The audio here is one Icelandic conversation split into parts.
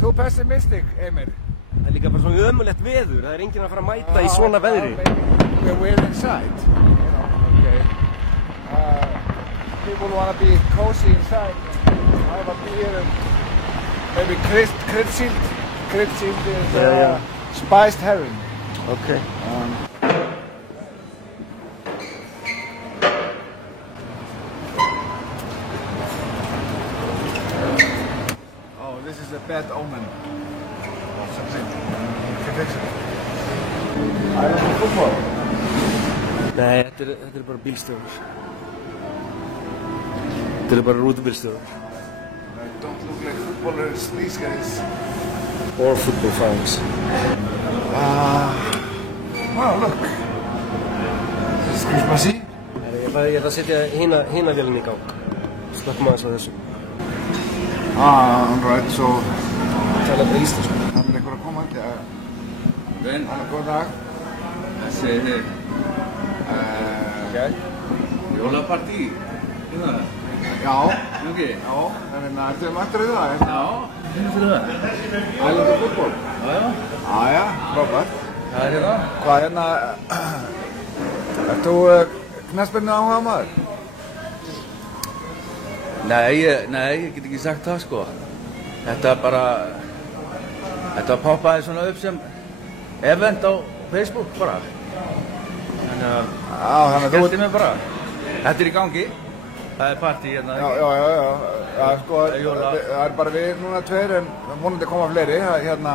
too pessimistic, Emil. Það líka bara svona ömurlegt veður, það enginn að fara að mæta í svona veðri. We're inside, okay. People want to be cozy inside. Have a beer and maybe Kryddsíld is spiced herring. Okay. This is a bad omen of something. I don't know football. Nei, þetta bara bílstjórar. Þetta bara rútubílstjórar. They don't look like footballers, these guys. Or football fans. Wow, look. This is Christmassy. Ég ætla að setja hina vélina í gang. Slökkum aðeins á þessu. Alright, so... Tala bara íslensku. Það einhver að koma ekki. Ben. Góð dag. Þessi þig. Okay. Jólapartí. Hérna? Já. Ok. Já, ertu mættur í það? Já, hérna fyrir það. Island football. Já. Já, frábært. Það hérna. Hvað ert þú knattspyrnu áhuga maður? Nei, ég get ekki sagt það sko. Þetta poppaði svona upp sem event á Facebook bara. Þannig að skellti mig bara. Þetta í gangi. Það partí hérna. Já, sko, það bara við núna tveir en vonandi koma fleiri, hérna.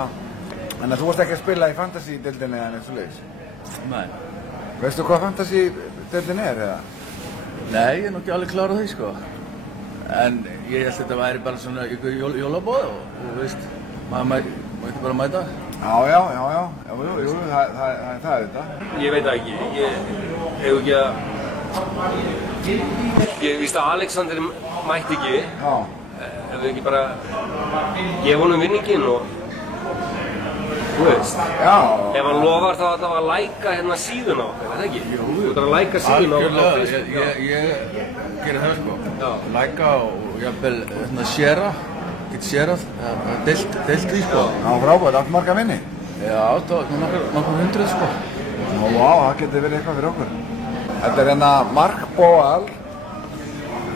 Þannig að þú varst ekki að spila í fantasy-deildinni eða neitt svoleiðis. Nei. Veistu hvað fantasy-deildin eða? Nei, ég ekki alveg klár á því sko. En ég held þetta væri bara svona ykkur jólabóð og þú veist, maður mætti bara mæta. Já, jú, það er þetta. Ég veit það ekki, ég hef ekki að... Ég víst að Alexander mætti ekki. Já. Ef við ekki bara... Ég vonum vinninginn og... Þú veist. Já. Ef hann lofar þá að það var að læka hérna síðuna á okkur, er það ekki? Jú. Þú þarf að læka síðuna á Facebook. Ég gerir það sko. Læka og jafnvel share, get sharað, deilt því sko. Já, frábært, allt marga vinni. Já, það var nokkur 100 sko. Vá, það getur verið eitthvað fyrir okkur. Þetta er hérna Mark Boal.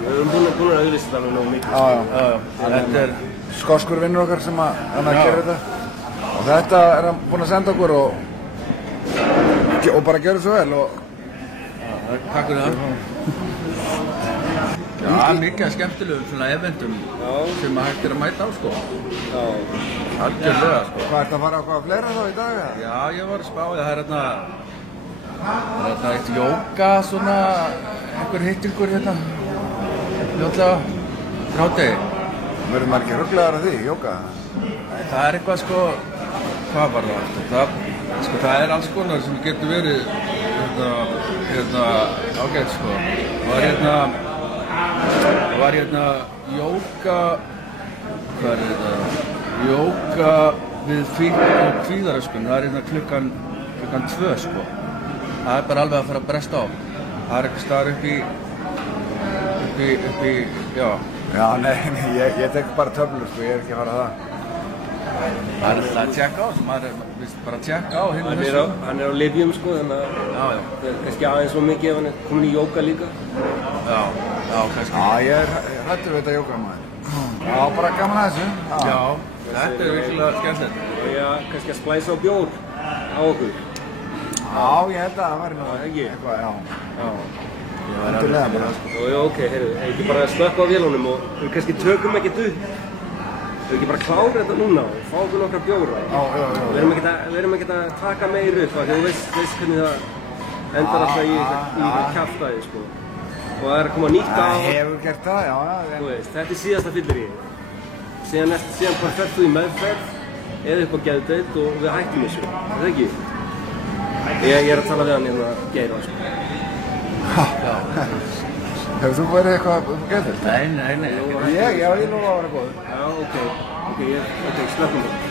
Við erum búin að auðvitað þetta alveg nógu mikið. Já. Þetta er skoskur vinnur okkar sem að gera þetta. Og þetta er hann búinn að senda okkur og bara gera svo vel og... Takk fyrir það. Já, mikið skemmtilegum svona eventum sem að hægt að mæta á sko. Já. Algjörlega sko. Hvað ertu að fara á hvað fleira þá í dag? Já, ég var að spá, það er hérna eitt jóga svona, einhver hittingur hérna, fljótlega, hádegi. Verður maður ekki ruglaður á því, jóga? Það er eitthvað sko, hvað var það? Það er alls konar sem getur verið ágætt sko. Það var hérna jóga, hvað er þetta? Jóga við fíkn og kvíðaröskun, það er hérna klukkan 2 sko. Það er bara alveg að fara að bresta á. Það er eitthvað staðar upp í, já. Já, nei, ég tek bara töflur sko, ég er ekki að fara að það. Það er að tjekka á, maður er bara að tjekka á hérna þessu. Hann er á lyfjum sko, þannig að það er kannski aðeins svo mikið ef hann er komin í jóga líka. Já, kannski. Já, ég er hættur við þetta jóga maður. Já, bara gaman að þessu. Já, þetta er virkilega skemmtilegt. Og ég kannski að splæsa á bjór á okkur. Já, ég held að það væri nú eitthvað, já. Endilega bara. Jú, ok, heyrðu, ekki bara slökka á vélunum og við kannski tökum ekkert upp. Við ekki bara klára þetta núna og fá okkur nokkra bjóra. Já. Við erum ekkert að taka meir upp, því þú veist hvernig það endar alltaf í eitthvað kjaftaði, sko. Og það er að koma nýtt á. Það hefur gert það, já. Þú veist, þetta er síðasta fyllir í. Síðan bara ferð þú í meðferð eða upp á geðdeild og við hættum þessu. Er það ekki? Ég er að tala við hann hérna Geira, sko. Hefur þú verið eitthvað upp á geðdeild? Nei. Ég lofa að vera góður. Já, ok, slökkum þetta.